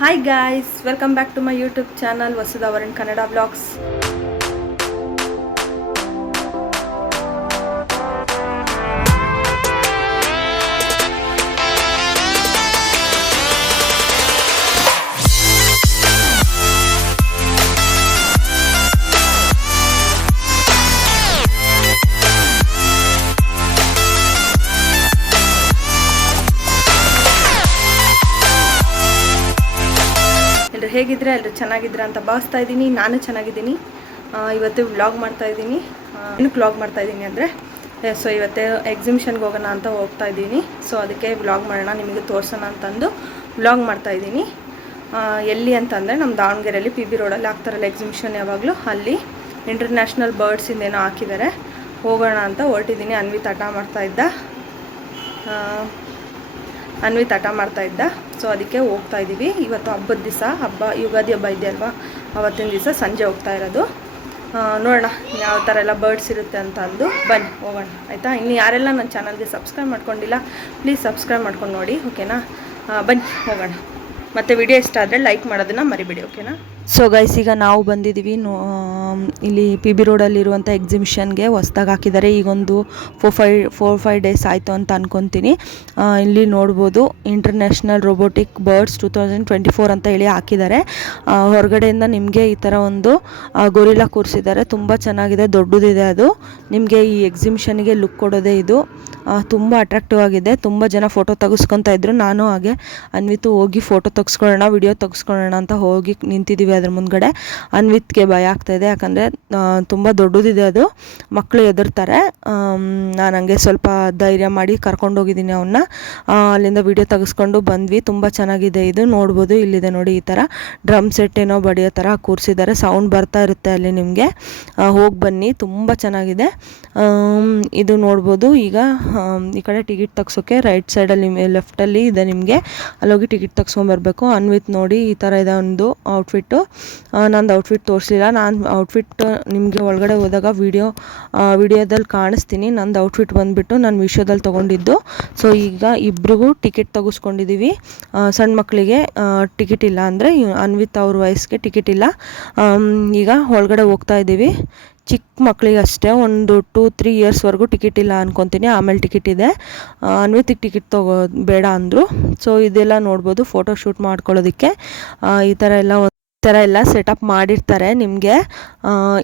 hi guys welcome back to my YouTube channel Vasudhavaran Kannada blogs ಹೇಗಿದ್ರೆ ಎಲ್ಲರೂ ಚೆನ್ನಾಗಿದ್ರೆ ಅಂತ ಭಾವಿಸ್ತಾ ಇದ್ದೀನಿ. ನಾನು ಚೆನ್ನಾಗಿದ್ದೀನಿ. ಇವತ್ತು ವ್ಲಾಗ್ ಮಾಡ್ತಾ ಇದ್ದೀನಿ. ಏನು ವ್ಲಾಗ್ ಮಾಡ್ತಾ ಇದ್ದೀನಿ ಅಂದರೆ ಸೊ ಇವತ್ತು ಎಕ್ಸಿಬಿಷನ್ಗೆ ಹೋಗೋಣ ಅಂತ ಹೋಗ್ತಾ ಇದ್ದೀನಿ. ಸೊ ಅದಕ್ಕೆ ವ್ಲಾಗ್ ಮಾಡೋಣ, ನಿಮಗೆ ತೋರಿಸೋಣ ಅಂತಂದು ವ್ಲಾಗ್ ಮಾಡ್ತಾ ಇದ್ದೀನಿ. ಎಲ್ಲಿ ಅಂತಂದರೆ ನಮ್ಮ ದಾವಣಗೆರೆಯಲ್ಲಿ ಪಿ ಬಿ ರೋಡಲ್ಲಿ ಆಗ್ತಾರಲ್ಲ ಎಕ್ಸಿಬಿಷನ್ ಯಾವಾಗಲೂ, ಅಲ್ಲಿ ಇಂಟರ್ನ್ಯಾಷನಲ್ ಬರ್ಡ್ಸಿಂದ ಏನೋ ಹಾಕಿದ್ದಾರೆ. ಹೋಗೋಣ ಅಂತ ಹೊರಟಿದ್ದೀನಿ. ಅನ್ವಿತ್ ಹಠ ಮಾಡ್ತಾ ಇದ್ದ. ಹಠ ಮಾಡ್ತಾ ಇದ್ದ. ಸೊ ಅದಕ್ಕೆ ಹೋಗ್ತಾ ಇದ್ದೀವಿ ಇವತ್ತು ಹಬ್ಬದ ದಿವಸ, ಹಬ್ಬ, ಯುಗಾದಿ ಹಬ್ಬ ಇದೆ ಅಲ್ವಾ? ಅವತ್ತಿನ ದಿವಸ ಸಂಜೆ ಹೋಗ್ತಾ ಇರೋದು. ನೋಡೋಣ ಯಾವ ಥರ ಎಲ್ಲ ಬರ್ಡ್ಸ್ ಇರುತ್ತೆ ಅಂತ ಅಂದು. ಬನ್ನಿ, ಹೋಗೋಣ. ಆಯಿತಾ? ಇನ್ನು ಯಾರೆಲ್ಲ ನನ್ನ ಚಾನಲ್ಗೆ ಸಬ್ಸ್ಕ್ರೈಬ್ ಮಾಡ್ಕೊಂಡಿಲ್ಲ ಪ್ಲೀಸ್ ಸಬ್ಸ್ಕ್ರೈಬ್ ಮಾಡ್ಕೊಂಡು ನೋಡಿ ಓಕೆನಾ ಬನ್ನಿ, ಹೋಗೋಣ. ಮತ್ತು ವಿಡಿಯೋ ಇಷ್ಟ ಆದರೆ ಲೈಕ್ ಮಾಡೋದನ್ನು ಮರಿಬೇಡಿ ಓಕೆನಾ ಸೊ ಗೈಸ್ ಈಗ ನಾವು ಬಂದಿದ್ದೀವಿ ಇಲ್ಲಿ ಪಿ ಬಿ ರೋಡಲ್ಲಿರುವಂಥ ಎಕ್ಸಿಬಿಷನ್ಗೆ ಹೊಸ್ದಾಗಿ ಹಾಕಿದ್ದಾರೆ. ಈಗೊಂದು four five four five days ಆಯಿತು ಅಂತ ಅಂದ್ಕೊತೀನಿ ಇಲ್ಲಿ ನೋಡ್ಬೋದು international robotic birds two thousand twenty four ಅಂತ ಹೇಳಿ ಹಾಕಿದ್ದಾರೆ. ಹೊರಗಡೆಯಿಂದ ನಿಮಗೆ ಈ ಥರ ಒಂದು ಗೊರಿಲ್ಲ ಕೂರಿಸಿದ್ದಾರೆ ತುಂಬ ಚೆನ್ನಾಗಿದೆ, ದೊಡ್ಡದಿದೆ ಅದು. ನಿಮಗೆ ಈ ಎಕ್ಸಿಬಿಷನ್ಗೆ ಲುಕ್ ಕೊಡೋದೇ ಇದು. ತುಂಬ ಅಟ್ರಾಕ್ಟಿವ್ ಆಗಿದೆ. ತುಂಬ ಜನ ಫೋಟೋ ತೆಗೆಸ್ಕೊತ ಇದ್ರು. ನಾನು ಹಾಗೆ ಅನ್ವಿತು ಹೋಗಿ ಫೋಟೋ ತೆಗೆಸ್ಕೊಳ್ಳೋಣ ವಿಡಿಯೋ ತೆಗೆಸ್ಕೊಳ್ಳೋಣ ಅಂತ ಹೋಗಿ ನಿಂತಿದ್ದೀವಿ ಅದ್ರ ಮುಂದ್ಗಡೆ. ಅನ್ವಿತ್ಗೆ ಭಯ ಆಗ್ತಾಯಿದೆ ಯಾಕಂದರೆ ತುಂಬ ದೊಡ್ಡದಿದೆ ಅದು. ಮಕ್ಕಳು ಎದುರ್ತಾರೆ ನಾನು ಹಂಗೆ ಸ್ವಲ್ಪ ಧೈರ್ಯ ಮಾಡಿ ಕರ್ಕೊಂಡೋಗಿದ್ದೀನಿ ಅವನ್ನ ಅಲ್ಲಿಂದ ವಿಡಿಯೋ ತೆಗೆಸ್ಕೊಂಡು ಬಂದ್ವಿ. ತುಂಬ ಚೆನ್ನಾಗಿದೆ ಇದು. ನೋಡ್ಬೋದು, ಇಲ್ಲಿದೆ ನೋಡಿ ಈ ಥರ ಡ್ರಮ್ ಸೆಟ್ ಏನೋ ಬಡಿಯೋ ಥರ ಕೂರಿಸಿದ್ದಾರೆ. ಸೌಂಡ್ ಬರ್ತಾ ಇರುತ್ತೆ ಅಲ್ಲಿ ನಿಮಗೆ. ಹೋಗಿ ಬನ್ನಿ. ತುಂಬ ಚೆನ್ನಾಗಿದೆ. ಇದು ನೋಡ್ಬೋದು. ಈಗ ಈ ಕಡೆ ಟಿಕೆಟ್ ತೆಗ್ಸೋಕ್ಕೆ ರೈಟ್ ಸೈಡಲ್ಲಿ ಲೆಫ್ಟಲ್ಲಿ ಇದೆ ನಿಮಗೆ. ಅಲ್ಲೋಗಿ ಟಿಕೆಟ್ ತೆಗ್ಸ್ಕೊಂಬರ್ಬೇಕು ಅನ್ವಿತ್ ನೋಡಿ ಈ ಥರ ಇದೆ ಒಂದು ಔಟ್ಫಿಟ್ಟು ನಂದು ಔಟ್ಫಿಟ್ ತೋರಿಸಲಿಲ್ಲ. ನಾನು ಔಟ್ಫಿಟ್ ನಿಮಗೆ ಒಳಗಡೆ ಹೋದಾಗ ವಿಡಿಯೋ ವಿಡಿಯೋದಲ್ಲಿ ಕಾಣಿಸ್ತೀನಿ. ನಂದು ಔಟ್ಫಿಟ್ ಬಂದುಬಿಟ್ಟು ನಾನು ಮೀಶೋದಲ್ಲಿ ತೊಗೊಂಡಿದ್ದು. ಸೊ ಈಗ ಇಬ್ರಿಗೂ ಟಿಕೆಟ್ ತೆಗೆಸ್ಕೊಂಡಿದ್ದೀವಿ ಸಣ್ಣ ಮಕ್ಕಳಿಗೆ ಟಿಕೆಟ್ ಇಲ್ಲ ಅಂದರೆ ಅನ್ವಿತ್ ಅವ್ರ ವಯಸ್ಸಿಗೆ ಟಿಕೆಟ್ ಇಲ್ಲ. ಈಗ ಒಳಗಡೆ ಹೋಗ್ತಾ ಇದ್ದೀವಿ ಚಿಕ್ಕ ಮಕ್ಕಳಿಗೆ ಅಷ್ಟೇ ಒಂದು ಟೂ ತ್ರೀ ಇಯರ್ಸ್ವರೆಗೂ ಟಿಕೆಟ್ ಇಲ್ಲ ಅನ್ಕೊತೀನಿ, ಆಮೇಲೆ ಟಿಕೆಟ್ ಇದೆ. ಅನ್ವಿತಿಗೆ ಟಿಕೆಟ್ ತಗೋ, ಬೇಡ ಅಂದರು. ಸೊ ಇದೆಲ್ಲ ನೋಡ್ಬೋದು ಫೋಟೋ ಶೂಟ್ ಮಾಡ್ಕೊಳ್ಳೋದಕ್ಕೆ. ಈ ಥರ ಎಲ್ಲ ಥರ ಎಲ್ಲ ಸೆಟಪ್ ಮಾಡಿರ್ತಾರೆ ನಿಮಗೆ.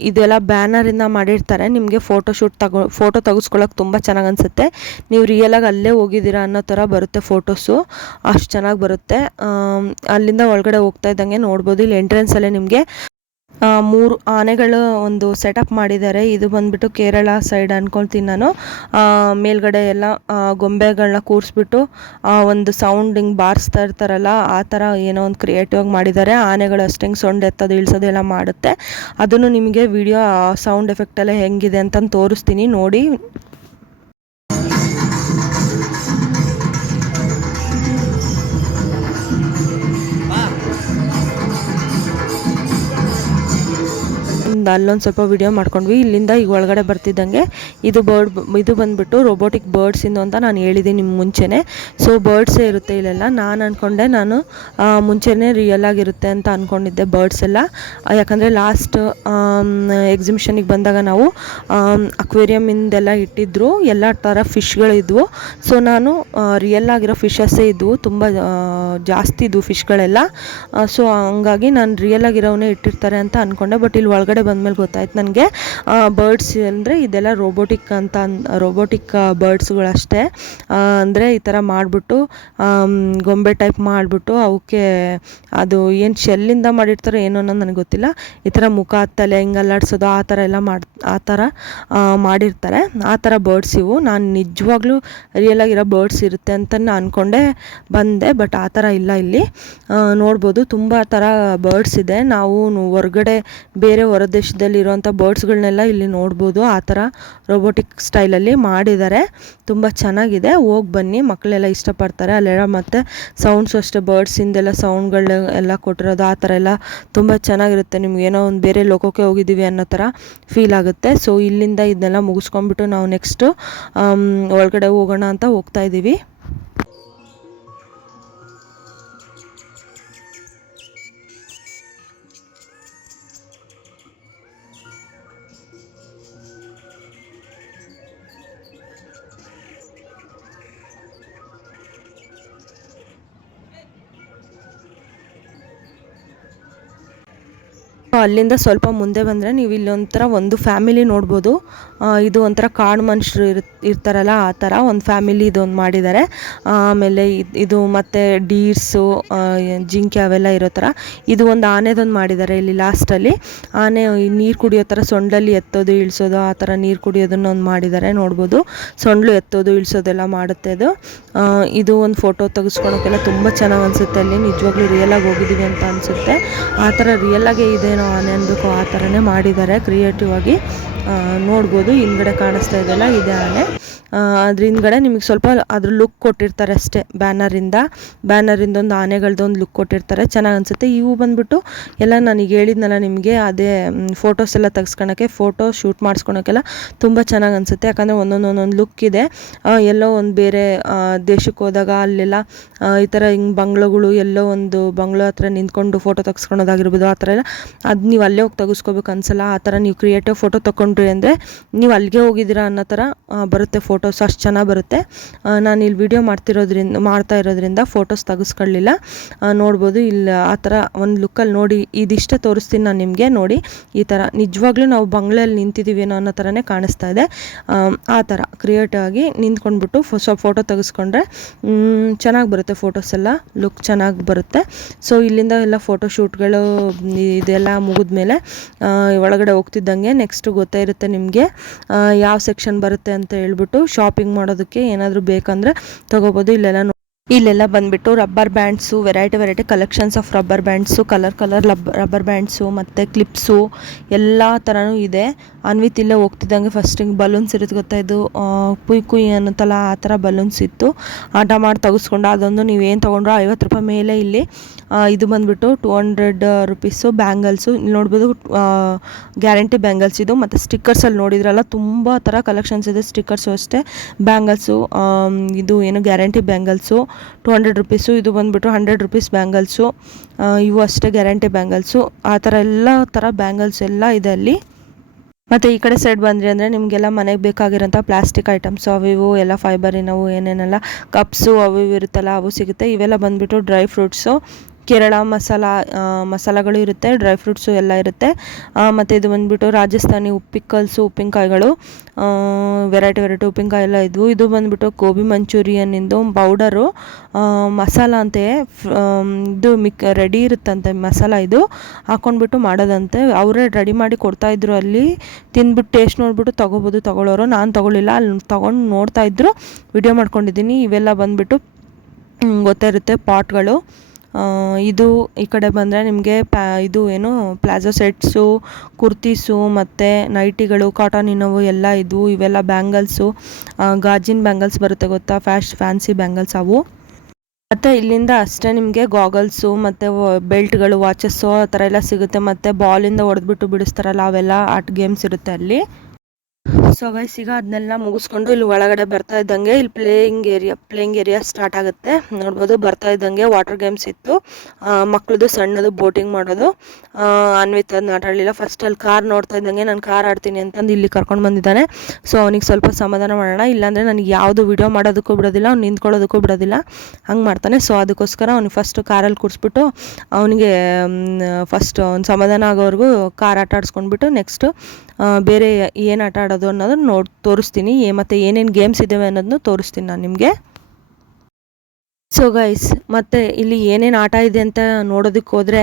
ಇದೆಲ್ಲ ಬ್ಯಾನರಿಂದ ಮಾಡಿರ್ತಾರೆ. ನಿಮಗೆ ಫೋಟೋ ಶೂಟ್ ತಗೋ ಫೋಟೋ ತೆಗೆಸ್ಕೊಳ್ಳೋಕೆ ತುಂಬ ಚೆನ್ನಾಗಿ ಅನಿಸುತ್ತೆ. ನೀವು ರಿಯಲಾಗಿ ಅಲ್ಲೇ ಹೋಗಿದ್ದೀರಾ ಅನ್ನೋ ಥರ ಬರುತ್ತೆ ಫೋಟೋಸು ಅಷ್ಟು ಚೆನ್ನಾಗಿ ಬರುತ್ತೆ. ಅಲ್ಲಿಂದ ಒಳಗಡೆ ಹೋಗ್ತಾ ಇದ್ದಂಗೆ ನೋಡ್ಬೋದು. ಇಲ್ಲಿ ಎಂಟ್ರೆನ್ಸಲ್ಲೇ ನಿಮಗೆ ಮೂರು ಆನೆಗಳು ಒಂದು ಸೆಟಪ್ ಮಾಡಿದ್ದಾರೆ. ಇದು ಬಂದ್ಬಿಟ್ಟು ಕೇರಳ ಸೈಡ್ ಅನ್ಕೊಳ್ತೀನಿ ನಾನು. ಮೇಲ್ಗಡೆ ಎಲ್ಲ ಗೊಂಬೆಗಳನ್ನ ಕೂರಿಸ್ಬಿಟ್ಟು ಒಂದು ಸೌಂಡ್ ಹಿಂಗೆ ಬಾರಿಸ್ತಾ ಇರ್ತಾರಲ್ಲ, ಆ ಥರ ಏನೋ ಒಂದು ಕ್ರಿಯೇಟಿವ್ ಆಗಿ ಮಾಡಿದ್ದಾರೆ. ಆನೆಗಳು ಅಷ್ಟೇ ಹಿಂಗೆ ಸೌಂಡ್ ಎತ್ತೋದು, ಇಳಿಸೋದು ಎಲ್ಲ ಮಾಡುತ್ತೆ. ಅದನ್ನು ನಿಮಗೆ ವಿಡಿಯೋ ಸೌಂಡ್ ಎಫೆಕ್ಟೆಲ್ಲ ಹೆಂಗಿದೆ ಅಂತಂದು ತೋರಿಸ್ತೀನಿ. ನೋಡಿ ಒಂದು ಅಲ್ಲೊಂದು ಸ್ವಲ್ಪ ವಿಡಿಯೋ ಮಾಡ್ಕೊಂಡ್ವಿ. ಇಲ್ಲಿಂದ ಈಗ ಒಳಗಡೆ ಬರ್ತಿದ್ದಂಗೆ ಇದು ಬರ್ಡ್ ಇದು ಬಂದ್ಬಿಟ್ಟು ರೋಬೋಟಿಕ್ ಬರ್ಡ್ಸಿಂದು ಅಂತ ನಾನು ಹೇಳಿದ್ದೀನಿ ನಿಮ್ಮ ಮುಂಚೆನೇ. ಸೊ ಬರ್ಡ್ಸೇ ಇರುತ್ತೆ ಇಲ್ಲೆಲ್ಲ. ನಾನು ಅಂದ್ಕೊಂಡೆ ನಾನು ಮುಂಚೆನೇ ರಿಯಲ್ ಆಗಿರುತ್ತೆ ಅಂತ ಅಂದ್ಕೊಂಡಿದ್ದೆ ಬರ್ಡ್ಸ್ ಎಲ್ಲ. ಯಾಕಂದರೆ ಲಾಸ್ಟ್ ಎಕ್ಸಿಬಿಷನಿಗೆ ಬಂದಾಗ ನಾವು ಅಕ್ವೇರಿಯಮಿಂದೆಲ್ಲ ಇಟ್ಟಿದ್ರು. ಎಲ್ಲ ಥರ ಫಿಶ್ಗಳಿದ್ವು ಸೊ ನಾನು ರಿಯಲ್ ಆಗಿರೋ ಫಿಶಸ್ಸೇ ಇದ್ವು. ತುಂಬ ಜಾಸ್ತಿ ಇದ್ವು ಫಿಶ್ಗಳೆಲ್ಲ ಸೊ ಹಂಗಾಗಿ ನಾನು ರಿಯಲ್ ಆಗಿರೋವನ್ನೇ ಇಟ್ಟಿರ್ತಾರೆ ಅಂತ ಅಂದ್ಕೊಂಡೆ ಬಟ್ ಇಲ್ಲಿ ಒಳಗಡೆ ಬಂದಮೇಲೆ ಗೊತ್ತಾಯ್ತು ನನಗೆ. ಬರ್ಡ್ಸ್ ಅಂದರೆ ಇದೆಲ್ಲ ರೋಬೋಟಿಕ್ ಅಂತ ರೋಬೋಟಿಕ್ ಬರ್ಡ್ಸ್ಗಳಷ್ಟೇ ಅಂದರೆ ಈ ಥರ ಮಾಡಿಬಿಟ್ಟು ಗೊಂಬೆ ಟೈಪ್ ಮಾಡಿಬಿಟ್ಟು ಅವಕ್ಕೆ ಅದು ಏನು ಶೆಲ್ಲಿಂದ ಮಾಡಿರ್ತಾರೋ ಏನೋ ಅನ್ನೋದು ನನಗೆ ಗೊತ್ತಿಲ್ಲ. ಈ ಥರ ಮುಖ, ತಲೆ ಹಿಂಗೆ ಆ ಥರ ಎಲ್ಲ ಮಾಡಿ, ಆ ಥರ ಮಾಡಿರ್ತಾರೆ. ಆ ಥರ ಬರ್ಡ್ಸ್ ಇವು. ನಾನು ನಿಜವಾಗ್ಲೂ ರಿಯಲ್ ಆಗಿರೋ ಬರ್ಡ್ಸ್ ಇರುತ್ತೆ ಅಂತ ಅಂದ್ಕೊಂಡೆ ಬಂದೆ ಬಟ್ ಆ ಥರ ಇಲ್ಲ ಇಲ್ಲಿ. ನೋಡ್ಬೋದು, ತುಂಬ ಥರ ಬರ್ಡ್ಸ್ ಇದೆ. ನಾವು ಹೊರಗಡೆ, ಬೇರೆ ಹೊರ ದೇಶದಲ್ಲಿರುವಂಥ ಬರ್ಡ್ಸ್ಗಳನ್ನೆಲ್ಲ ಇಲ್ಲಿ ನೋಡ್ಬೋದು. ಆ ಥರ ರೋಬೋಟಿಕ್ ಸ್ಟೈಲಲ್ಲಿ ಮಾಡಿದ್ದಾರೆ. ತುಂಬ ಚೆನ್ನಾಗಿದೆ. ಹೋಗಿ ಬನ್ನಿ. ಮಕ್ಕಳೆಲ್ಲ ಇಷ್ಟಪಡ್ತಾರೆ. ಅಲ್ಲೆಲ್ಲ ಮತ್ತು ಸೌಂಡ್ಸ್ ಅಷ್ಟೇ ಬರ್ಡ್ಸಿಂದೆಲ್ಲ ಸೌಂಡ್ಗಳು ಎಲ್ಲ ಕೊಟ್ಟಿರೋದು, ಆ ಥರ ಎಲ್ಲ ತುಂಬ ಚೆನ್ನಾಗಿರುತ್ತೆ. ನಿಮ್ಗೆ ಏನೋ ಒಂದು ಬೇರೆ ಲೋಕಕ್ಕೆ ಹೋಗಿದ್ದೀವಿ ಅನ್ನೋ ಥರ ಫೀಲ್ ಆಗುತ್ತೆ. ಸೊ ಇಲ್ಲಿಂದ ಇದನ್ನೆಲ್ಲ ಮುಗಿಸ್ಕೊಂಡ್ಬಿಟ್ಟು ನಾವು ನೆಕ್ಸ್ಟು ಒಳಗಡೆ ಹೋಗೋಣ ಅಂತ ಹೋಗ್ತಾ ಇದ್ದೀವಿ. ಅಲ್ಲಿಂದ ಸ್ವಲ್ಪ ಮುಂದೆ ಬಂದರೆ ನೀವು ಇಲ್ಲೊಂಥರ ಒಂದು ಫ್ಯಾಮಿಲಿ ನೋಡ್ಬೋದು. ಇದು ಒಂಥರ ಕಾಡು ಮನುಷ್ಯರು ಇರ್, ಇರ್ತಾರಲ್ಲ ಆ ಥರ ಒಂದು ಫ್ಯಾಮಿಲಿ ಇದೊಂದು ಮಾಡಿದ್ದಾರೆ. ಆಮೇಲೆ ಇದ್- ಮತ್ತು ಡೀರ್ಸು ಜಿಂಕೆ ಅವೆಲ್ಲ ಇರೋ ಥರ ಇದು ಒಂದು ಆನೆದೊಂದು ಮಾಡಿದ್ದಾರೆ ಇಲ್ಲಿ ಲಾಸ್ಟಲ್ಲಿ. ಆನೆ ನೀರು ಕುಡಿಯೋ ಥರ ಸೊಂಡಲ್ಲಿ ಎತ್ತೋದು, ಇಳಿಸೋದು, ಆ ಥರ ನೀರು ಕುಡಿಯೋದನ್ನ ಒಂದು ಮಾಡಿದ್ದಾರೆ, ನೋಡ್ಬೋದು. ಸೊಂಡ್ಲು ಎತ್ತೋದು, ಇಳಿಸೋದೆಲ್ಲ ಮಾಡುತ್ತೆ ಅದು ಇದು ಒಂದು ಫೋಟೋ ತೆಗೆಸ್ಕೊಳೋಕ್ಕೆಲ್ಲ ತುಂಬ ಚೆನ್ನಾಗಿ ಅನಿಸುತ್ತೆ ಅಲ್ಲಿ. ನಿಜವಾಗ್ಲೂ ರಿಯಲಾಗಿ ಹೋಗಿದ್ದೀವಿ ಅಂತ ಅನಿಸುತ್ತೆ. ಆ ಥರ ರಿಯಲಾಗೇ ಇದೇನೋ ಆನೆ ಅನ್ಬೇಕು ಆ ಥರನೇ ಮಾಡಿದ್ದಾರೆ. ಕ್ರಿಯೇಟಿವ್ ಆಗಿ ನೋಡ್ಬೋದು, ಹಿಂದ್ಗಡೆ ಕಾಣಿಸ್ತಾ ಇದೆಯಲ್ಲ ಇದೆ ಆನೆ. ಅದ್ರ ಹಿಂದ್ಗಡೆ ನಿಮಗೆ ಸ್ವಲ್ಪ ಅದ್ರ ಲುಕ್ ಕೊಟ್ಟಿರ್ತಾರೆ ಅಷ್ಟೇ ಬ್ಯಾನರಿಂದ ಬ್ಯಾನರಿಂದ ಒಂದು ಆನೆಗಳದ್ದು ಒಂದು ಲುಕ್ ಕೊಟ್ಟಿರ್ತಾರೆ, ಚೆನ್ನಾಗಿ ಅನಿಸುತ್ತೆ. ಇವು ಬಂದ್ಬಿಟ್ಟು ಎಲ್ಲ ನನಗೆ ಹೇಳಿದ್ನಲ್ಲ ನಿಮಗೆ, ಅದೇ ಫೋಟೋಸ್ ಎಲ್ಲ ತೆಗ್ಸ್ಕೊಳಕ್ಕೆ ಫೋಟೋ ಶೂಟ್ ಮಾಡಿಸ್ಕೊಳಕ್ಕೆಲ್ಲ ತುಂಬ ಚೆನ್ನಾಗಿ ಅನಿಸುತ್ತೆ. ಯಾಕಂದರೆ ಒಂದೊಂದು ಒಂದೊಂದು ಲುಕ್ ಇದೆ ಎಲ್ಲೋ ಒಂದು ಬೇರೆ ದೇಶಕ್ಕೆ ಹೋದಾಗ ಅಲ್ಲೆಲ್ಲ ಈ ಥರ ಹಿಂಗೆ ಬಂಗ್ಲೋಗಳು ಎಲ್ಲೋ ಒಂದು ಬಂಗ್ಲೋ ಹತ್ರ ನಿಂತ್ಕೊಂಡು ಫೋಟೋ ತೆಗ್ಸ್ಕೊಳೋದಾಗಿರ್ಬೋದು, ಆ ಥರ ಎಲ್ಲ. ಅದು ನೀವು ಅಲ್ಲೇ ಹೋಗಿ ತೆಗೆಸ್ಕೋಬೇಕು ಅನ್ಸಲ್ಲ, ಆ ಥರ ನೀವು ಕ್ರಿಯೇಟಿವ್ ಫೋಟೋ ತೊಗೊಂಡ್ರಿ ಅಂದರೆ ನೀವು ಅಲ್ಲಿಗೆ ಹೋಗಿದ್ದೀರಾ ಅನ್ನೋ ಥರ ಬರುತ್ತೆ ಫೋಟೋಸ್ ಅಷ್ಟು ಚೆನ್ನಾಗಿ ಬರುತ್ತೆ. ನಾನು ಇಲ್ಲಿ ವಿಡಿಯೋ ಮಾಡ್ತಿರೋದ್ರಿಂದ ಮಾಡ್ತಾ ಇರೋದ್ರಿಂದ ಫೋಟೋಸ್ ತೆಗೆಸ್ಕೊಳ್ಳಿಲ್ಲ. ನೋಡ್ಬೋದು ಇಲ್ಲಿ ಆ ಥರ ಒಂದು ಲುಕ್ಕಲ್ಲಿ ನೋಡಿ ಇದಿಷ್ಟೇ ತೋರಿಸ್ತೀನಿ ನಾನು ನಿಮಗೆ ನೋಡಿ. ಈ ಥರ ನಿಜವಾಗ್ಲೂ ನಾವು ಬಂಗ್ಲೆಯಲ್ಲಿ ನಿಂತಿದ್ದೀವೇನೋ ಅನ್ನೋ ಥರನೇ ಕಾಣಿಸ್ತಾ ಇದೆ. ಆ, ಥರ ಕ್ರಿಯೇಟಿವ್ ಆಗಿ ನಿಂತ್ಕೊಂಡ್ಬಿಟ್ಟು ಸ್ವಲ್ಪ ಫೋಟೋ ತೆಗೆಸ್ಕೊಂಡ್ರೆ ಚೆನ್ನಾಗಿ ಬರುತ್ತೆ ಫೋಟೋಸ್ ಎಲ್ಲ. ಲುಕ್ ಚೆನ್ನಾಗಿ ಬರುತ್ತೆ. ಸೊ ಇಲ್ಲಿಂದ ಎಲ್ಲ ಫೋಟೋ ಶೂಟ್ಗಳು ಇದೆಲ್ಲ ಮುಗಿದ್ಮೇಲೆ ಒಳಗಡೆ ಹೋಗ್ತಿದ್ದಂಗೆ ನೆಕ್ಸ್ಟ್ ಗೊತ್ತೇ ಇರುತ್ತೆ ನಿಮಗೆ. ಯಾವ ಸೆಕ್ಷನ್ ಬರುತ್ತೆ ಅಂತ ಹೇಳ್ಬಿಟ್ಟು ಶಾಪಿಂಗ್ ಮಾಡೋದಕ್ಕೆ ಏನಾದರೂ ಬೇಕಂದರೆ ತೊಗೋಬೋದು. ಇಲ್ಲೆಲ್ಲ ಇಲ್ಲೆಲ್ಲ ಬಂದ್ಬಿಟ್ಟು rubber bands variety variety collections of rubber bands colour colour ಲಬ್ rubber bands ಮತ್ತು ಕ್ಲಿಪ್ಸು ಎಲ್ಲ ಥರನೂ ಇದೆ. ಅನ್ವಿತ್ ಇಲ್ಲೇ ಹೋಗ್ತಿದ್ದಂಗೆ ಫಸ್ಟಿಂಗ್ ಬಲೂನ್ಸ್ ಇರುತ್ತೆ ಗೊತ್ತಾ ಇದು? ಕುಯ್ ಕುಯ್ ಅನ್ನುತ್ತಲ್ಲ ಆ ಥರ ಬಲೂನ್ಸ್ ಇತ್ತು. ಆಟ ಮಾಡಿ ತೆಗೆಸ್ಕೊಂಡು, ಅದೊಂದು ನೀವೇನು ತೊಗೊಂಡ್ರೋ ಐವತ್ತು ರೂಪಾಯಿ ಮೇಲೆ ಇಲ್ಲಿ ಇದು ಬಂದ್ಬಿಟ್ಟು ಟು ಹಂಡ್ರೆಡ್ ರುಪೀಸು ಬ್ಯಾಂಗಲ್ಸು ಇಲ್ಲಿ ನೋಡ್ಬೋದು ಗ್ಯಾರಂಟಿ ಬ್ಯಾಂಗಲ್ಸ್ ಇದು. ಮತ್ತು ಸ್ಟಿಕ್ಕರ್ಸಲ್ಲಿ ನೋಡಿದ್ರಲ್ಲ, ತುಂಬ ಥರ ಕಲೆಕ್ಷನ್ಸ್ ಇದೆ ಸ್ಟಿಕ್ಕರ್ಸು ಅಷ್ಟೇ. ಬ್ಯಾಂಗಲ್ಸು ಇದು ಏನು guarantee bangles two hundred rupees ಇದು ಬಂದುಬಿಟ್ಟು ಹಂಡ್ರೆಡ್ ರುಪೀಸ್ ಬ್ಯಾಂಗಲ್ಸು ಇವು ಅಷ್ಟೇ ಗ್ಯಾರಂಟಿ ಬ್ಯಾಂಗಲ್ಸು ಆ ಥರ ಎಲ್ಲ ಥರ ಬ್ಯಾಂಗಲ್ಸ್ ಎಲ್ಲ ಇದೆ ಅಲ್ಲಿ. ಮತ್ತು ಈ ಕಡೆ ಸೈಡ್ ಬಂದ್ರಿ ಅಂದರೆ ನಿಮಗೆಲ್ಲ ಮನೆಗೆ ಬೇಕಾಗಿರೋಂಥ ಪ್ಲಾಸ್ಟಿಕ್ ಐಟಮ್ಸು ಅವಿವು, ಎಲ್ಲ ಫೈಬರಿನವು ಏನೇನೆಲ್ಲ ಕಪ್ಸು ಅವು ಇರುತ್ತಲ್ಲ, ಅವು ಸಿಗುತ್ತೆ. ಇವೆಲ್ಲ ಬಂದುಬಿಟ್ಟು ಡ್ರೈ ಫ್ರೂಟ್ಸು ಕೇರಳ ಮಸಾಲ ಮಸಾಲಗಳು ಇರುತ್ತೆ ಡ್ರೈ ಫ್ರೂಟ್ಸು ಎಲ್ಲ ಇರುತ್ತೆ. ಮತ್ತು ಇದು ಬಂದುಬಿಟ್ಟು ರಾಜಸ್ಥಾನಿ ಉಪ್ಪಿಕಲ್ಸು, ಉಪ್ಪಿನಕಾಯಿಗಳು ವೆರೈಟಿ ವೆರೈಟಿ ಉಪ್ಪಿನಕಾಯಿ ಎಲ್ಲ ಇದ್ವು. ಇದು ಬಂದುಬಿಟ್ಟು ಗೋಬಿ ಮಂಚೂರಿಯನ್ನಿಂದು ಪೌಡರು ಮಸಾಲ ಅಂತೆಯೇ ಇದು ಮಿಕ್ ರೆಡಿ ಇರುತ್ತಂತೆ ಮಸಾಲ ಇದು, ಹಾಕೊಂಡ್ಬಿಟ್ಟು ಮಾಡೋದಂತೆ. ಅವರೇ ರೆಡಿ ಮಾಡಿ ಕೊಡ್ತಾಯಿದ್ರು ಅಲ್ಲಿ. ತಿಂದ್ಬಿಟ್ಟು ಟೇಸ್ಟ್ ನೋಡ್ಬಿಟ್ಟು ತೊಗೋಬೋದು ತೊಗೊಳ್ಳೋರು. ನಾನು ತೊಗೊಳ್ಳಿಲ್ಲ, ಅಲ್ಲಿ ತೊಗೊಂಡು ನೋಡ್ತಾಯಿದ್ರು ವಿಡಿಯೋ ಮಾಡ್ಕೊಂಡಿದ್ದೀನಿ. ಇವೆಲ್ಲ ಬಂದುಬಿಟ್ಟು ಗೊತ್ತಿರುತ್ತೆ ಪಾಟ್ಗಳು. ಇದು ಈ ಕಡೆ ಬಂದರೆ ನಿಮಗೆ ಪ್ಯಾ, ಇದು ಏನು ಪ್ಲಾಜೋ ಸೆಟ್ಸು, ಕುರ್ತೀಸು ಮತ್ತು ನೈಟಿಗಳು ಕಾಟನ್ ಕಾಟನಿನವು ಎಲ್ಲ ಇದ್ವು ಇವೆಲ್ಲ ಬ್ಯಾಂಗಲ್ಸು ಗಾಜಿನ ಬ್ಯಾಂಗಲ್ಸ್ ಬರುತ್ತೆ ಗೊತ್ತಾ? ಫ್ಯಾಶ್, ಫ್ಯಾನ್ಸಿ ಬ್ಯಾಂಗಲ್ಸ್ ಅವು. ಮತ್ತು ಇಲ್ಲಿಂದ ಅಷ್ಟೇ ನಿಮಗೆ ಗಾಗಲ್ಸು ಮತ್ತು ಬೆಲ್ಟ್ಗಳು ವಾಚಸ್ಸು ಆ ಥರ ಎಲ್ಲ ಸಿಗುತ್ತೆ. ಮತ್ತು ಬಾಲಿಂದ ಹೊಡೆದ್ಬಿಟ್ಟು ಬಿಡಿಸ್ತಾರಲ್ಲ ಅವೆಲ್ಲ ಆರ್ಟ್ ಗೇಮ್ಸ್ ಇರುತ್ತೆ ಅಲ್ಲಿ. ಸೊ ಗೈಸ್ ಈಗ ಅದನ್ನೆಲ್ಲ ಮುಗಿಸ್ಕೊಂಡು ಇಲ್ಲಿ ಒಳಗಡೆ ಬರ್ತಾ ಇದ್ದಂಗೆ ಇಲ್ಲಿ playing area playing area start ಆಗುತ್ತೆ. ನೋಡ್ಬೋದು ಬರ್ತಾ ಇದ್ದಂಗೆ ವಾಟರ್ ಗೇಮ್ಸ್ ಇತ್ತು. ಮಕ್ಕಳದು ಸಣ್ಣದು ಬೋಟಿಂಗ್ ಮಾಡೋದು. ಅನ್ವಿತ್ ಅದನ್ನ ಆಟ ಆಡಲಿಲ್ಲ. ಫಸ್ಟ್ ಅಲ್ಲಿ ಕಾರ್ ನೋಡ್ತಾ ಇದ್ದಂಗೆ ನಾನು ಕಾರ್ ಆಡ್ತೀನಿ ಅಂತಂದು ಇಲ್ಲಿ ಕರ್ಕೊಂಡು ಬಂದಿದ್ದಾನೆ. ಸೊ ಅವನಿಗೆ ಸ್ವಲ್ಪ ಸಮಾಧಾನ ಮಾಡೋಣ. ಇಲ್ಲಾಂದರೆ ನನಗೆ ಯಾವುದು ವಿಡಿಯೋ ಮಾಡೋದಕ್ಕೂ ಬಿಡೋದಿಲ್ಲ, ಅವ್ನು ನಿಂತ್ಕೊಳ್ಳೋದಕ್ಕೂ ಬಿಡೋದಿಲ್ಲ. ಹಂಗೆ ಮಾಡ್ತಾನೆ. ಸೊ ಅದಕ್ಕೋಸ್ಕರ ಅವ್ನಿಗೆ ಫಸ್ಟ್ ಕಾರಲ್ಲಿ ಕೂರಿಸ್ಬಿಟ್ಟು ಅವನಿಗೆ ಫಸ್ಟ್ ಅವ್ನು ಸಮಾಧಾನ ಆಗೋವರೆಗೂ ಕಾರ್ ಆಟ ಆಡಿಸ್ಕೊಂಡ್ಬಿಟ್ಟು ನೆಕ್ಸ್ಟು ಬೇರೆ ಏನು ಆಟ ಆಡೋದು? ಅನ್ನೋದನ್ನ ನೋಡಿ ತೋರಿಸ್ತೀನಿ. ಮತ್ತು ಏನೇನು ಗೇಮ್ಸ್ ಇದ್ದಾವೆ ಅನ್ನೋದನ್ನು ತೋರಿಸ್ತೀನಿ ನಾನು ನಿಮಗೆ. ಸೊ ಗೈಸ್ ಮತ್ತೆ ಇಲ್ಲಿ ಏನೇನು ಆಟ ಇದೆ ಅಂತ ನೋಡೋದಕ್ಕೆ ಹೋದರೆ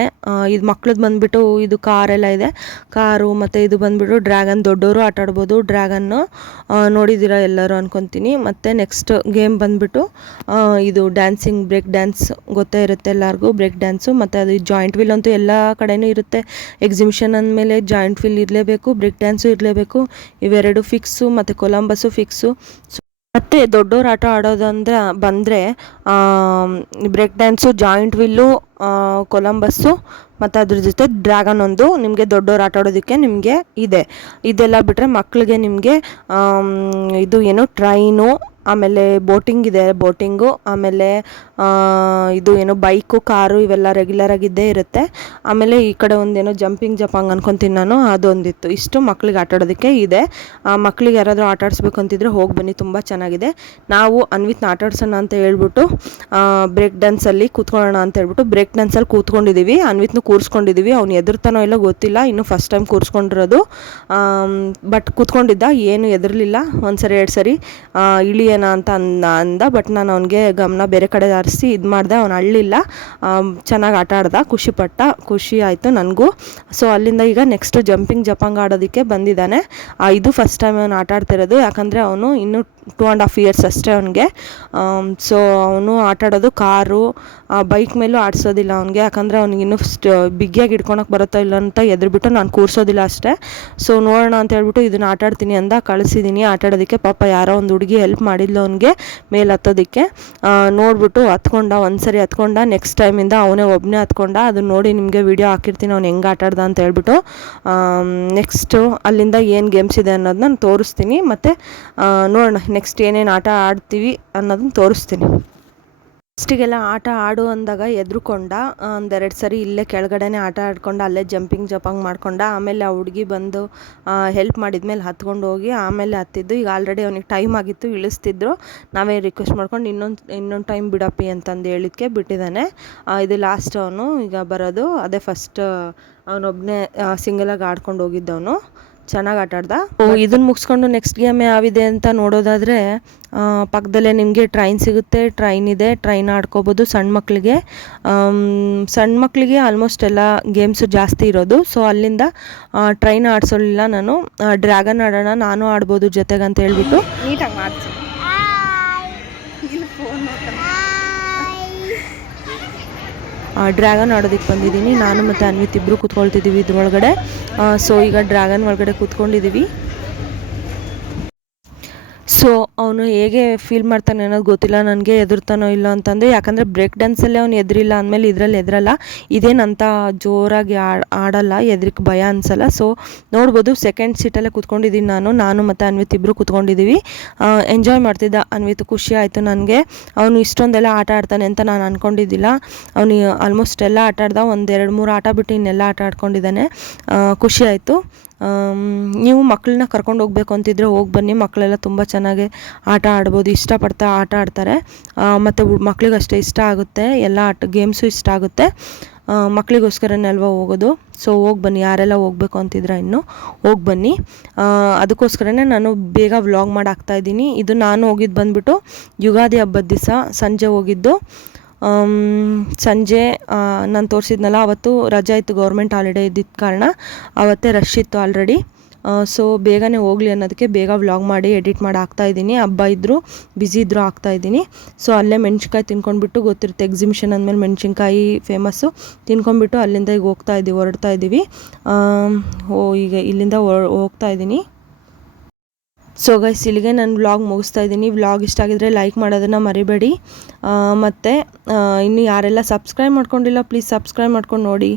ಇದು ಮಕ್ಳದ್ದು ಬಂದ್ಬಿಟ್ಟು ಇದು ಕಾರ್ ಎಲ್ಲ ಇದೆ. ಕಾರು ಮತ್ತು ಇದು ಬಂದ್ಬಿಟ್ಟು ಡ್ರ್ಯಾಗನ್ ದೊಡ್ಡವರು ಆಟ ಆಡ್ಬೋದು. ಡ್ರ್ಯಾಗನ್ನು ನೋಡಿದ್ದೀರ ಎಲ್ಲರೂ ಅನ್ಕೊತೀನಿ. ಮತ್ತು ನೆಕ್ಸ್ಟ್ ಗೇಮ್ ಬಂದ್ಬಿಟ್ಟು ಇದು ಡ್ಯಾನ್ಸಿಂಗ್ ಬ್ರೇಕ್ ಡ್ಯಾನ್ಸ್ ಗೊತ್ತೇ ಇರುತ್ತೆ ಎಲ್ಲರಿಗೂ. ಬ್ರೇಕ್ ಡ್ಯಾನ್ಸು ಮತ್ತು ಅದು ಜಾಯಿಂಟ್ ವೀಲ್ ಅಂತೂ ಎಲ್ಲ ಕಡೆನೂ ಇರುತ್ತೆ. ಎಕ್ಸಿಬಿಷನ್ ಅಂದಮೇಲೆ ಜಾಯಿಂಟ್ ವೀಲ್ ಇರಲೇಬೇಕು ಬ್ರೇಕ್ ಡ್ಯಾನ್ಸು ಇರಲೇಬೇಕು. ಇವೆರಡು ಫಿಕ್ಸು ಮತ್ತು ಕೊಲಂಬಸ್ಸು ಫಿಕ್ಸು ಮತ್ತು ದೊಡ್ಡವ್ರು ಆಟ ಆಡೋದಂದ್ರೆ, ಬಂದರೆ break dance joint wheel Columbus ಮತ್ತು ಅದ್ರ ಜೊತೆ ಡ್ರ್ಯಾಗನ್ ಒಂದು ನಿಮಗೆ ದೊಡ್ಡವ್ರು ಆಟ ಆಡೋದಕ್ಕೆ ನಿಮಗೆ ಇದೆ. ಇದೆಲ್ಲ ಬಿಟ್ಟರೆ ಮಕ್ಕಳಿಗೆ ನಿಮಗೆ ಇದು ಏನು ಟ್ರೈನು ಆಮೇಲೆ ಬೋಟಿಂಗ್ ಇದೆ ಬೋಟಿಂಗು ಆಮೇಲೆ ಇದು ಏನು ಬೈಕು ಕಾರು ಇವೆಲ್ಲ ರೆಗ್ಯುಲರ್ ಆಗಿದ್ದೇ ಇರುತ್ತೆ. ಆಮೇಲೆ ಈ ಕಡೆ ಒಂದೇನೋ ಜಂಪಿಂಗ್ ಜಪಾಂಗ್ ಅನ್ಕೊತೀನಿ ನಾನು ಅದೊಂದಿತ್ತು. ಇಷ್ಟು ಮಕ್ಳಿಗೆ ಆಟ ಆಡೋದಕ್ಕೆ ಇದೆ. ಮಕ್ಳಿಗೆ ಯಾರಾದರೂ ಆಟ ಆಡಿಸ್ಬೇಕು ಅಂತಿದ್ರೆ ಹೋಗಿ ಬನ್ನಿ ತುಂಬ ಚೆನ್ನಾಗಿದೆ. ನಾವು ಅನ್ವಿತ್ನ ಆಟ ಆಡ್ಸೋಣ ಅಂತ ಹೇಳ್ಬಿಟ್ಟು ಬ್ರೇಕ್ ಡ್ಯಾನ್ಸಲ್ಲಿ ಕೂತ್ಕೊಳ್ಳೋಣ ಅಂತ ಹೇಳ್ಬಿಟ್ಟು ಬ್ರೇಕ್ ಡ್ಯಾನ್ಸಲ್ಲಿ ಕೂತ್ಕೊಂಡಿದ್ದೀವಿ ಅನ್ವಿತ್ನು ಕೂರಿಸ್ಕೊಂಡಿದ್ದೀವಿ ಅವ್ನು ಎದುರ್ತಾನೋ ಇಲ್ಲ ಗೊತ್ತಿಲ್ಲ. ಇನ್ನು ಫಸ್ಟ್ ಟೈಮ್ ಕೂರಿಸ್ಕೊಂಡಿರೋದು. ಬಟ್ ಕೂತ್ಕೊಂಡಿದ್ದ ಏನು ಎದುರಲಿಲ್ಲ. ಒಂದು ಸರಿ ಎರಡು ಸರಿ ಆ, ಇಳಿಯೋಣ ಅಂತ ಅಂದ ಅಂದ ಬಟ್ ನಾನು ಅವನಿಗೆ ಗಮನ ಬೇರೆ ಕಡೆ ಹರಿಸಿ ಇದು ಮಾಡಿದೆ, ಅವ್ನು ಅಳ್ಳಿಲ್ಲ. ಚೆನ್ನಾಗಿ ಆಟ ಆಡ್ದ, ಖುಷಿ ಪಟ್ಟ, ಖುಷಿ ಆಯಿತು ನನಗೂ. ಸೊ ಅಲ್ಲಿಂದ ಈಗ ನೆಕ್ಸ್ಟ್ ಜಂಪಿಂಗ್ ಜಪಾಂಗ್ ಆಡೋದಕ್ಕೆ ಬಂದಿದ್ದಾನೆ. ಇದು ಫಸ್ಟ್ ಟೈಮ್ ಅವನು ಆಟ ಆಡ್ತಿರೋದು ಯಾಕಂದರೆ ಅವನು ಇನ್ನೂ ಟೂ ಆ್ಯಂಡ್ ಹಾಫ್ ಇಯರ್ಸ್ ಅಷ್ಟೇ ಅವನಿಗೆ. ಸೊ ಅವನು ಆಟ ಆಡೋದು ಕಾರು ಬೈಕ್ ಮೇಲೂ ಆಡಿಸೋದಿಲ್ಲ ಅವನಿಗೆ, ಯಾಕಂದರೆ ಅವ್ನಿಗೆ ಇನ್ನೂ ಫಸ್ಟ್ ಬಿಗಿಯಾಗಿ ಹಿಡ್ಕೊಳಕ್ಕೆ ಬರುತ್ತೋ ಇಲ್ಲ ಅಂತ ಎದ್ರುಬಿಟ್ಟು ನಾನು ಕೂರಿಸೋದಿಲ್ಲ ಅಷ್ಟೇ. ಸೊ ನೋಡೋಣ ಅಂತ ಹೇಳ್ಬಿಟ್ಟು ಇದನ್ನು ಆಟ ಆಡ್ತೀನಿ ಅಂದ ಕಳಿಸಿದ್ದೀನಿ ಆಟ ಆಡೋದಕ್ಕೆ ಪಾಪ ಯಾರೋ ಒಂದು ಹುಡುಗಿ ಹೆಲ್ಪ್ ಮಾಡಿದ್ಲು ಅವನಿಗೆ ಮೇಲೆ ಹತ್ತೋದಕ್ಕೆ. ನೋಡ್ಬಿಟ್ಟು ಹತ್ಕೊಂಡ, ಒಂದ್ಸರಿ ಹತ್ಕೊಂಡ ನೆಕ್ಸ್ಟ್ ಟೈಮಿಂದ ಅವನೇ ಒಬ್ಬನೇ ಹತ್ಕೊಂಡ ಅದನ್ನ ನೋಡಿ ನಿಮಗೆ ವಿಡಿಯೋ ಹಾಕಿರ್ತೀನಿ, ಅವ್ನು ಹೆಂಗೆ ಆಟ ಆಡ್ದ ಅಂತ ಹೇಳ್ಬಿಟ್ಟು. ನೆಕ್ಸ್ಟು ಅಲ್ಲಿಂದ ಏನು ಗೇಮ್ಸ್ ಇದೆ ಅನ್ನೋದನ್ನ ನಾನು ತೋರಿಸ್ತೀನಿ, ಮತ್ತು ನೋಡೋಣ ನೆಕ್ಸ್ಟ್ ಏನೇನು ಆಟ ಆಡ್ತೀವಿ ಅನ್ನೋದನ್ನ ತೋರಿಸ್ತೀನಿ. ಫಸ್ಟಿಗೆಲ್ಲ ಆಟ ಆಡು ಅಂದಾಗ ಎದ್ರುಕೊಂಡ ಒಂದೆರಡು ಸರಿ ಇಲ್ಲೇ ಕೆಳಗಡೆನೇ ಆಟ ಆಡ್ಕೊಂಡು ಅಲ್ಲೇ ಜಂಪಿಂಗ್ ಜಪಂಗ್ ಮಾಡ್ಕೊಂಡ, ಆಮೇಲೆ ಆ ಹುಡುಗಿ ಬಂದು ಹೆಲ್ಪ್ ಮಾಡಿದ್ಮೇಲೆ ಹತ್ಕೊಂಡು ಹೋಗಿ, ಆಮೇಲೆ ಹತ್ತಿದ್ದು. ಈಗ ಆಲ್ರೆಡಿ ಅವ್ನಿಗೆ ಟೈಮ್ ಆಗಿತ್ತು, ಇಳಿಸ್ತಿದ್ರು. ನಾವೇ ರಿಕ್ವೆಸ್ಟ್ ಮಾಡ್ಕೊಂಡು ಇನ್ನೊಂದು ಇನ್ನೊಂದು ಟೈಮ್ ಬಿಡಪ್ಪಿ ಅಂತಂದು ಹೇಳಿದ್ಕೆ ಬಿಟ್ಟಿದ್ದಾನೆ. ಇದು ಲಾಸ್ಟ್ ಅವನು. ಈಗ ಬರೋದು, ಅದೇ ಫಸ್ಟ್ ಅವನೊಬ್ಬನೇ ಸಿಂಗಲಾಗಿ ಆಡ್ಕೊಂಡು ಹೋಗಿದ್ದವನು. ಚೆನ್ನಾಗಿ ಆಟ ಆಡ್ದ. ಇದನ್ನ ಮುಗಿಸ್ಕೊಂಡು ನೆಕ್ಸ್ಟ್ ಗೇಮ್ ಯಾವಿದೆ ಅಂತ ನೋಡೋದಾದರೆ ಪಕ್ಕದಲ್ಲೇ ನಿಮಗೆ ಟ್ರೈನ್ ಸಿಗುತ್ತೆ ಟ್ರೈನ್ ಇದೆ ಟ್ರೈನ್ ಆಡ್ಕೋಬೋದು ಸಣ್ಣ ಮಕ್ಕಳಿಗೆ ಸಣ್ಣ ಮಕ್ಕಳಿಗೆ ಆಲ್ಮೋಸ್ಟ್ ಎಲ್ಲ ಗೇಮ್ಸು ಜಾಸ್ತಿ ಇರೋದು. ಸೊ ಅಲ್ಲಿಂದ ಟ್ರೈನ್ ಆಡಿಸೋಲಿಲ್ಲ ನಾನು. ಡ್ರ್ಯಾಗನ್ ಆಡೋಣ ನಾನು ಆಡ್ಬೋದು ಜೊತೆಗೆ ಅಂತ ಹೇಳ್ಬಿಟ್ಟು. ನೀಟಾಗಿ ಮಾಡಿಸಿ. ಡ್ರ್ಯಾಗನ್ ಆಡೋದಕ್ಕೆ ಬಂದಿದ್ದೀನಿ. ನಾನು ಮತ್ತು ಅನ್ವಿತ್ ಇಬ್ಬರು ಕೂತ್ಕೊಳ್ತಿದ್ದೀವಿ ಇದ್ರೊಳಗಡೆ. ಸೊ ಈಗ ಡ್ರ್ಯಾಗನ್ ಒಳಗಡೆ ಕೂತ್ಕೊಂಡಿದ್ದೀವಿ ಸೊ ಅವನು ಹೇಗೆ ಫೀಲ್ ಮಾಡ್ತಾನೆ ಅನ್ನೋದು ಗೊತ್ತಿಲ್ಲ. ನನಗೆ ಎದುರ್ತಾನೋ ಇಲ್ಲ ಅಂತಂದರೆ ಯಾಕಂದರೆ ಬ್ರೇಕ್ ಡ್ಯಾನ್ಸಲ್ಲೇ ಅವ್ನು ಎದುರಿಲ್ಲ ಅಂದಮೇಲೆ ಇದರಲ್ಲಿ ಎದುರಲ್ಲ ಇದೇನಂತ ಜೋರಾಗಿ ಆಡ್, ಆಡಲ್ಲ. ಎದ್ರಿಕೆ ಭಯ ಅನ್ಸಲ್ಲ. ಸೊ ನೋಡ್ಬೋದು ಸೆಕೆಂಡ್ ಸೀಟಲ್ಲೇ ಕೂತ್ಕೊಂಡಿದ್ದೀನಿ ನಾನು. ನಾನು ಮತ್ತು ಅನ್ವಿತ್ ಇಬ್ಬರು ಕೂತ್ಕೊಂಡಿದ್ದೀವಿ ಎಂಜಾಯ್ ಮಾಡ್ತಿದ್ದ ಅನ್ವಿತ್. ಖುಷಿ ಆಯಿತು ನನಗೆ. ಅವನು ಇಷ್ಟೊಂದೆಲ್ಲ ಆಟ ಆಡ್ತಾನೆ ಅಂತ ನಾನು ಅಂದ್ಕೊಂಡಿದ್ದಿಲ್ಲ ಅವನು ಆಲ್ಮೋಸ್ಟ್ ಎಲ್ಲ ಆಟ ಆಡ್ದ ಒಂದು ಎರಡು ಮೂರು ಆಟ ಬಿಟ್ಟು ಇನ್ನೆಲ್ಲ ಆಟ ಆಡ್ಕೊಂಡಿದ್ದಾನೆ. ಖುಷಿ ಆಯಿತು. ನೀವು ಮಕ್ಕಳನ್ನ ಕರ್ಕೊಂಡು ಹೋಗ್ಬೇಕು ಅಂತಿದ್ರೆ ಹೋಗಿ ಬನ್ನಿ. ಮಕ್ಕಳೆಲ್ಲ ತುಂಬ ಚೆನ್ನಾಗಿ ಆಟ ಆಡ್ಬೋದು. ಇಷ್ಟಪಡ್ತಾ ಆಟ ಆಡ್ತಾರೆ. ಮತ್ತು ಮಕ್ಳಿಗೆ ಅಷ್ಟೇ ಇಷ್ಟ ಆಗುತ್ತೆ. ಎಲ್ಲ ಆಟ, ಗೇಮ್ಸು ಇಷ್ಟ ಆಗುತ್ತೆ. ಮಕ್ಕಳಿಗೋಸ್ಕರನೇ ಅಲ್ವಾ ಹೋಗೋದು? ಸೊ ಹೋಗಿ ಬನ್ನಿ. ಯಾರೆಲ್ಲ ಹೋಗಬೇಕು ಅಂತಿದ್ರೆ ಇನ್ನು? ಹೋಗಿ ಬನ್ನಿ. ಅದಕ್ಕೋಸ್ಕರನೇ ನಾನು ಬೇಗ ವ್ಲಾಗ್ ಮಾಡಿ ಹಾಕ್ತಾ ಇದ್ದೀನಿ. ಇದು ನಾನು ಹೋಗಿದ್ದು ಬಂದ್ಬಿಟ್ಟು ಯುಗಾದಿ ಹಬ್ಬದ ದಿವಸ, ಸಂಜೆ ಹೋಗಿದ್ದು. ಸಂಜೆ ನಾನು ತೋರಿಸಿದ್ನಲ್ಲ, ಅವತ್ತು ರಜೆ ಇತ್ತು ಗೌರ್ಮೆಂಟ್ ಹಾಲಿಡೇ ಇದ್ದಿದ್ದ ಕಾರಣ, ಅವತ್ತೇ ರಶ್ ಇತ್ತು ಆಲ್ರೆಡಿ ಸೊ ಬೇಗನೆ ಹೋಗಲಿ ಅನ್ನೋದಕ್ಕೆ ಬೇಗ ವ್ಲಾಗ್ ಮಾಡಿ ಎಡಿಟ್ ಮಾಡಿ ಹಾಕ್ತಾ ಇದ್ದೀನಿ. ಹಬ್ಬ ಇದ್ದರೂ ಬ್ಯುಸಿ ಇದ್ದರೂ ಹಾಕ್ತಾ ಇದ್ದೀನಿ. ಸೊ ಅಲ್ಲೇ ಮೆಣಸಿನ್ಕಾಯಿ ತಿನ್ಕೊಂಡ್ಬಿಟ್ಟು, ಗೊತ್ತಿರುತ್ತೆ ಎಕ್ಸಿಬಿಷನ್ ಅಂದಮೇಲೆ ಮೆಣಸಿನ್ಕಾಯಿ ಫೇಮಸ್ಸು ತಿನ್ಕೊಂಡ್ಬಿಟ್ಟು ಅಲ್ಲಿಂದ ಈಗ ಹೋಗ್ತಾ ಇದ್ದೀವಿ ಹೊರಡ್ತಾ ಇದ್ದೀವಿ ಓ, ಈಗ ಇಲ್ಲಿಂದ ಹೋಗ್ತಾ ಇದ್ದೀನಿ ಸೊ ಗೈಸ್ ಇಲ್ಲಿಗೆ ನಾನು ವ್ಲಾಗ್ ಮುಗಿಸ್ತಾ ಇದ್ದೀನಿ. ವ್ಲಾಗ್ ಇಷ್ಟ ಆಗಿದ್ರೆ ಲೈಕ್ ಮಾಡೋದನ್ನು ಮರಿಬೇಡಿ. ಮತ್ತು ಇನ್ನು ಯಾರೆಲ್ಲ ಸಬ್ಸ್ಕ್ರೈಬ್ ಮಾಡ್ಕೊಂಡಿಲ್ಲ ಪ್ಲೀಸ್ ಸಬ್ಸ್ಕ್ರೈಬ್ ಮಾಡ್ಕೊಂಡು ನೋಡಿ.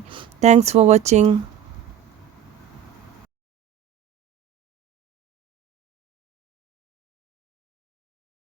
Thanks for watching